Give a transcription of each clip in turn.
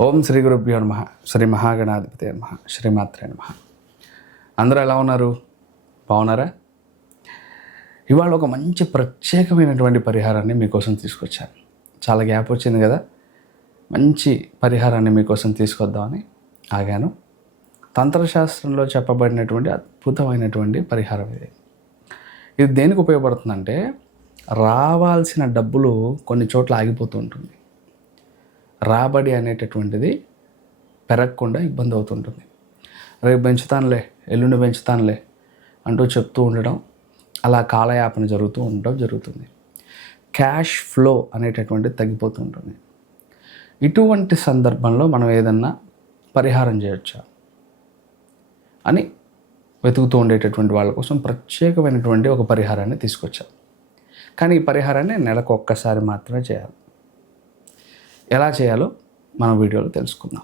ఓం శ్రీ గురుభ్యో నమ శ్రీ మహాగణాధిపతి నమ శ్రీమాత్రే నమ. అందరూ ఎలా ఉన్నారు? బాగున్నారా? ఇవాళ ఒక మంచి ప్రత్యేకమైనటువంటి పరిహారాన్ని మీకోసం తీసుకొచ్చాను చాలా గ్యాప్ వచ్చింది కదా? మంచి పరిహారాన్ని మీకోసం తీసుకొద్దామని ఆగాను. తంత్రశాస్త్రంలో చెప్పబడినటువంటి అద్భుతమైనటువంటి పరిహారం ఇది. ఇది దేనికి ఉపయోగపడుతుందంటే రావాల్సిన డబ్బులు కొన్ని చోట్ల ఆగిపోతూ ఉంటుంది. రాబడి అనేటటువంటిది పెరగకుండా ఇబ్బంది అవుతుంటుంది. రేపు పెంచుతానులే ఎల్లుండి పెంచుతానులే అంటూ చెప్తూ ఉండడం అలా కాలయాపన జరుగుతూ ఉండడం జరుగుతుంది. క్యాష్ ఫ్లో అనేటటువంటిది తగ్గిపోతూ ఉంటుంది. ఇటువంటి సందర్భంలో మనం ఏదన్నా పరిహారం చేయొచ్చా? అని వెతుకుతూ ఉండేటటువంటి వాళ్ళ కోసం ప్రత్యేకమైనటువంటి ఒక పరిహారాన్ని తీసుకొచ్చాం. కానీ ఈ పరిహారాన్ని నెలకు ఒక్కసారి మాత్రమే చేయాలి. ఎలా చేయాలో మనం వీడియోలో తెలుసుకుందాం.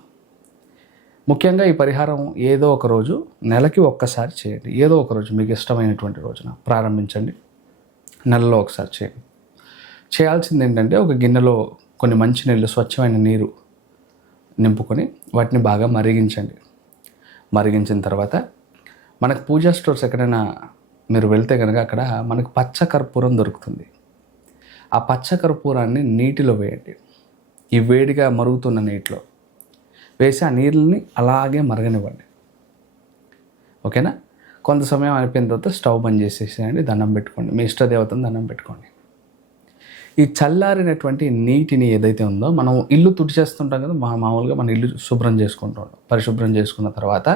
ముఖ్యంగా ఈ పరిహారం ఏదో ఒక రోజు నెలకి ఒక్కసారి చేయండి. ఏదో ఒక రోజు మీకు ఇష్టమైనటువంటి రోజున ప్రారంభించండి. నెలలో ఒకసారి చేయండి. చేయాల్సింది ఏంటంటే ఒక గిన్నెలో కొన్ని మంచి నీళ్ళు స్వచ్ఛమైన నీరు నింపుకొని వాటిని బాగా మరిగించండి. మరిగించిన తర్వాత మనకు పూజా స్టోర్స్ ఎక్కడైనా మీరు వెళ్తే కనుక అక్కడ మనకు పచ్చ కర్పూరం దొరుకుతుంది. ఆ పచ్చ కర్పూరాన్ని నీటిలో వేయండి. ఈ వేడిగా మరుగుతున్న నీటిలో. వేసి ఆ నీళ్ళని అలాగే మరగనివ్వండి. ఓకేనా? కొంత సమయం అయిపోయిన తర్వాత స్టవ్ బంద్ చేసేసేయండి దండం పెట్టుకోండి. మీ ఇష్టదేవతను దండం పెట్టుకోండి. ఈ చల్లారినటువంటి నీటిని ఏదైతే ఉందో మనం ఇల్లు తుడిచేస్తుంటాం కదా మా మామూలుగా మన ఇల్లు శుభ్రం చేసుకుంటాం పరిశుభ్రం చేసుకున్న తర్వాత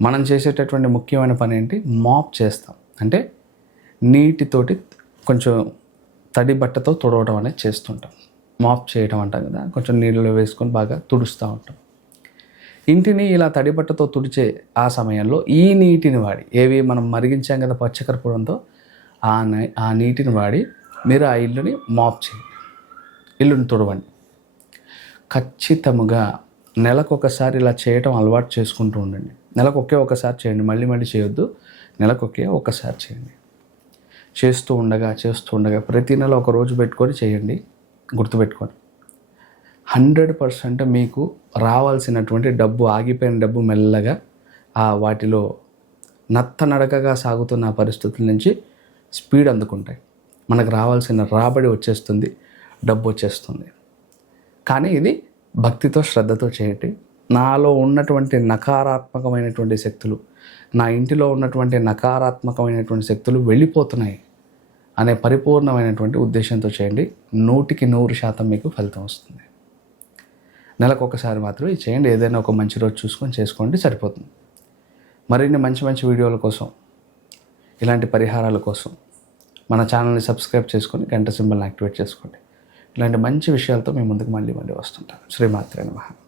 మనం చేసేటటువంటి ముఖ్యమైన పని ఏంటి? మాప్ చేస్తాం. అంటే నీటితోటి కొంచెం తడి బట్టతో తుడవడం అనేది చేస్తుంటాం. మాప్ చేయడం అంటాం కదా కొంచెం నీళ్ళలో వేసుకొని బాగా తుడుస్తూ ఉంటాం. ఇంటిని ఇలా తడిబట్టతో తుడిచే ఆ సమయంలో ఈ నీటిని వాడి ఏవి మనం మరిగించాం కదా పచ్చకర్పూరంతో ఆ ఆ నీటిని వాడి మీరు ఆ ఇల్లుని మాప్ చేయండి. ఇల్లుని తుడవండి. ఖచ్చితముగా నెలకు ఒకసారి ఇలా చేయటం అలవాటు చేసుకుంటూ ఉండండి. నెలకు ఒకే ఒకసారి చేయండి మళ్ళీ మళ్ళీ చేయొద్దు. నెలకు ఒకే ఒకసారి చేయండి. చేస్తూ ఉండగా చేస్తూ ఉండగా ప్రతి నెల ఒక రోజు పెట్టుకొని చేయండి. గుర్తుపెట్టుకోండి. హండ్రెడ్ పర్సెంట్ మీకు రావాల్సినటువంటి డబ్బు ఆగిపోయిన డబ్బు మెల్లగా ఆ వాటిలో నత్త నడకగా సాగుతున్న పరిస్థితుల నుంచి స్పీడ్ అందుకుంటాయి. మనకు రావాల్సిన రాబడి వచ్చేస్తుంది డబ్బు వచ్చేస్తుంది. కానీ ఇది భక్తితో శ్రద్ధతో చేయటి నాలో ఉన్నటువంటి నకారాత్మకమైనటువంటి శక్తులు నా ఇంటిలో ఉన్నటువంటి నకారాత్మకమైనటువంటి శక్తులు వెళ్ళిపోతున్నాయి. అనే పరిపూర్ణమైనటువంటి ఉద్దేశంతో చేయండి. నూటికి నూరు శాతం మీకు ఫలితం వస్తుంది. నెలకు ఒకసారి మాత్రం ఇది చేయండి. ఏదైనా ఒక మంచి రోజు చూసుకొని చేసుకోండి సరిపోతుంది. మరిన్ని మంచి మంచి వీడియోల కోసం ఇలాంటి పరిహారాల కోసం మన ఛానల్ని సబ్స్క్రైబ్ చేసుకొని గంట సింబల్ని యాక్టివేట్ చేసుకోండి. ఇలాంటి మంచి విషయాలతో మేము ముందుకు మళ్ళీ మళ్ళీ వస్తుంటాం శ్రీమాత్రే నమః.